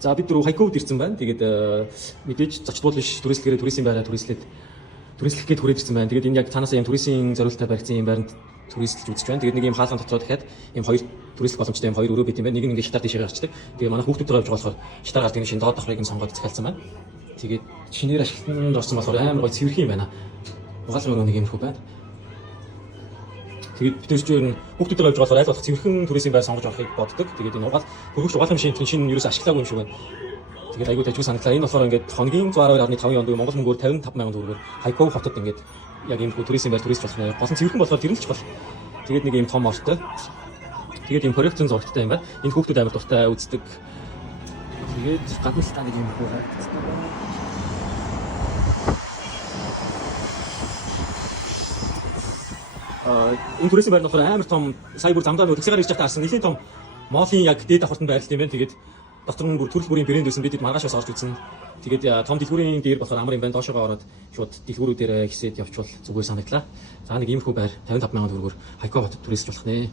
За бид рүү хайковд ирсэн байна. Тэгээд мэдээж зочдбол биш туристлэгээрээ туристийн байраа туристлэх гээд хүрээд ирсэн байна. Тэгээд энэ яг цаанаасаа юм туристийн зориулалттай баригдсан юм байранд туристлж үзэж байна. Тэгээд нэг юм хаалган дотроо дахиад юм хоёр туристлэх боломжтой юм хоёр өрөө байт юм байна. Нэг нь ингээд шатаар тийшээ гарчдаг. Тэгээд манай хүүхдүүдтэй явж болохоор шатаар гардаг нэг шинэ доод давхрыг юм сонгоод захиалсан байна. Тэгээд шинээр ашиглалтанд орсон болохоор амар гоё цэвэрхэн юм байна. Угаалгын өрөө нэг юм хөө байна. Тэгээд бид зөвхөн хүүхдүүдтэй явж болохоор аль болох цэвэрхэн туристийн байр сонгож авахыг боддог. Тэгээд энэ хөргөгч угаалгын машин шинэ юу ч ашиглаагүй юм шиг байна. Тэгээд айгуу тажиг санагдлаа. Энэ болохоор ингээд хоногийн 112.5 онд Монгол мөнгөөр 55,000 төгрөгөөр Хайков хотод ингээд яг ийм туристийн байр турист болох нэ. Гол нь цэвэрхэн болохоор тэр нь ч бол. Тэгээд нэг ийм том ортой. Тэгээд ийм проектын зурагтай юм байна. Энэ хүүхдүүд амар дуртай үздэг. Тэгээд гадна талаа нэг юм хөө харагдсан. Энэ туристийн байр нь болохоор амар том сая бүр замдаа нөө таксигаар ирж байхдаа харсан нэлийн том молын яг дээд давхартанд байрлал юм байна. Тэгээд доктор нь бүр төрөл бүрийн брэнд байсан бид маргааш бас орж үзсэн. Тэгээд том дэлгүүрийн дээр болохоор амар юм байна. Доошогоо ороод шууд дэлгүүрүүдээр хисээд явчвал зүгээр санагдлаа. За нэг иймэрхүү байр 55,000 төгрөгөөр Хайков хотод турист болох нэ.